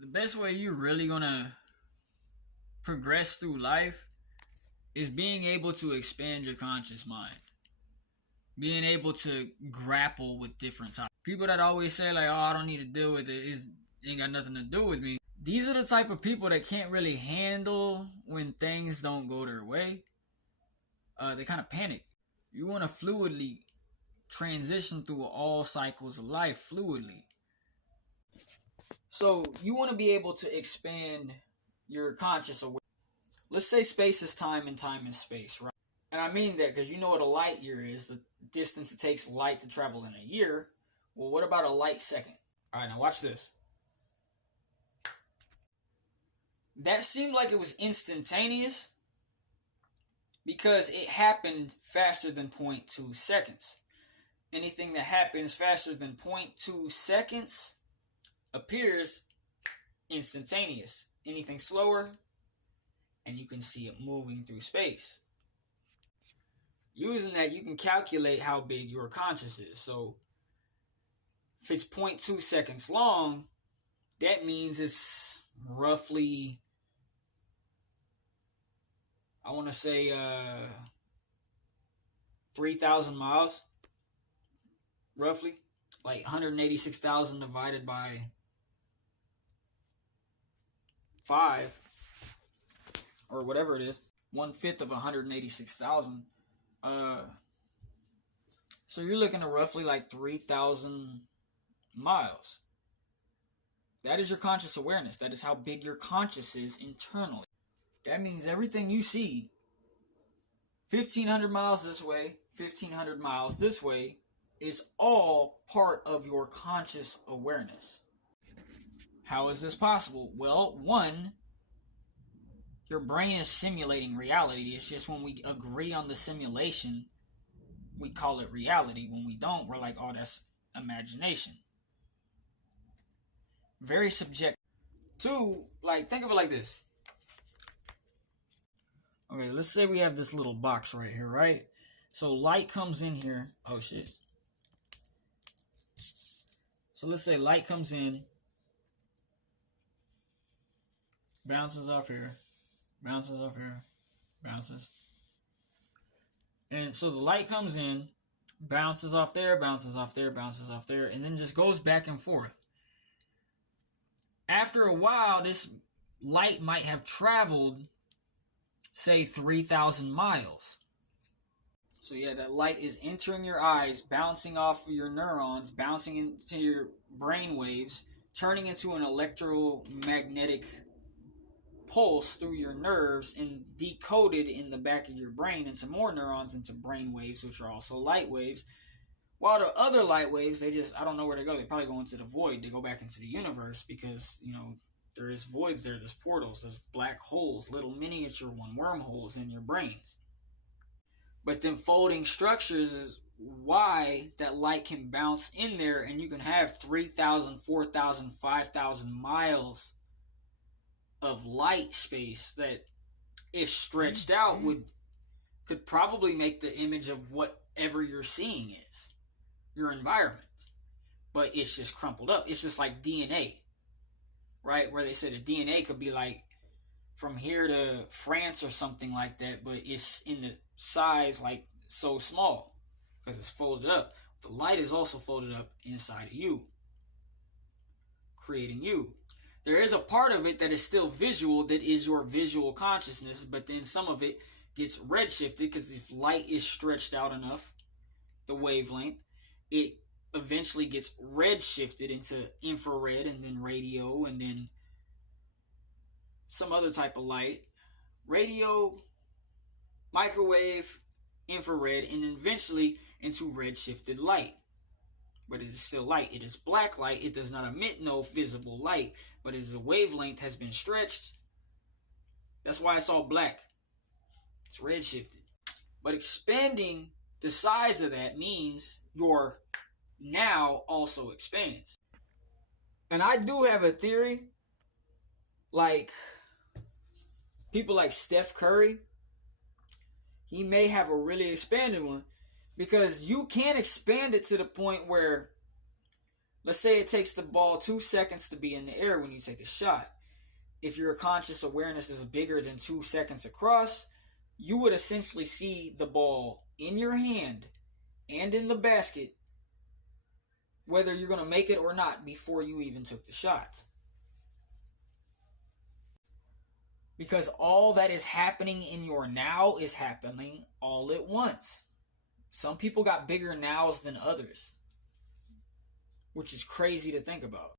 The best way you're really gonna progress through life is being able to expand your conscious mind, being able to grapple with different topics. People that always say like, "Oh, I don't need to deal with it. It ain't got nothing to do with me." These are the type of people that can't really handle when things don't go their way. They kind of panic. You want to fluidly transition through all cycles of life fluidly. So you want to be able to expand your conscious awareness. Let's say space is time and time is space, right? And I mean that because you know what a light year is, the distance it takes light to travel in a year. Well, what about a light second? All right, now watch this. That seemed like it was instantaneous because it happened faster than 0.2 seconds. Anything that happens faster than 0.2 seconds appears instantaneous. Anything slower, and you can see it moving through space. Using that, you can calculate how big your conscious is. So if it's 0.2 seconds long, that means it's roughly, I want to say 3,000 miles, roughly. Like 186,000 divided by 5, or whatever it is, 1/5 of 186,000. So you're looking at roughly like 3,000 miles. That is your conscious awareness. That is how big your conscious is internally. That means everything you see, 1,500 miles this way, 1,500 miles this way, is all part of your conscious awareness. How is this possible? Well, one, your brain is simulating reality. It's just when we agree on the simulation, we call it reality. When we don't, we're like, oh, that's imagination. Very subjective. Two, like, think of it like this. Okay, let's say we have this little box right here, right? So light comes in here. Oh, shit. So let's say light comes in, bounces off here, bounces off here, bounces. And so the light comes in, bounces off there, bounces off there, bounces off there, and then just goes back and forth. After a while, this light might have traveled, say, 3,000 miles. So yeah, that light is entering your eyes, bouncing off of your neurons, bouncing into your brain waves, turning into an electromagnetic pulse through your nerves and decoded in the back of your brain into more neurons, into brain waves, which are also light waves. While the other light waves, they just, I don't know where they go. They probably go into the void. They go back into the universe because, you know, there is voids there. There's portals. There's black holes, little miniature wormholes in your brains. But then folding structures is why that light can bounce in there and you can have 3,000, 4,000, 5,000 miles of light space that, if stretched out, could probably make the image of whatever you're seeing is your environment. But it's just crumpled up. It's just like DNA, right? Where they said the DNA could be like from here to France or something like that, but it's in the size like so small because it's folded up. The light is also folded up inside of you, creating you. There is a part of it that is still visual, that is your visual consciousness, but then some of it gets redshifted because if light is stretched out enough, the wavelength, it eventually gets redshifted into infrared and then radio and then some other type of light. Radio, microwave, infrared, and eventually into redshifted light. But it is still light. It is black light. It does not emit no visible light, but as the wavelength has been stretched, that's why it's all black. It's redshifted. But expanding the size of that means your now also expands. And I do have a theory, like people like Steph Curry, he may have a really expanded one because you can expand it to the point where, Let's say it takes the ball 2 seconds to be in the air when you take a shot. If your conscious awareness is bigger than 2 seconds across, you would essentially see the ball in your hand and in the basket, whether you're going to make it or not, before you even took the shot. Because all that is happening in your now is happening all at once. Some people got bigger nows than others, which is crazy to think about.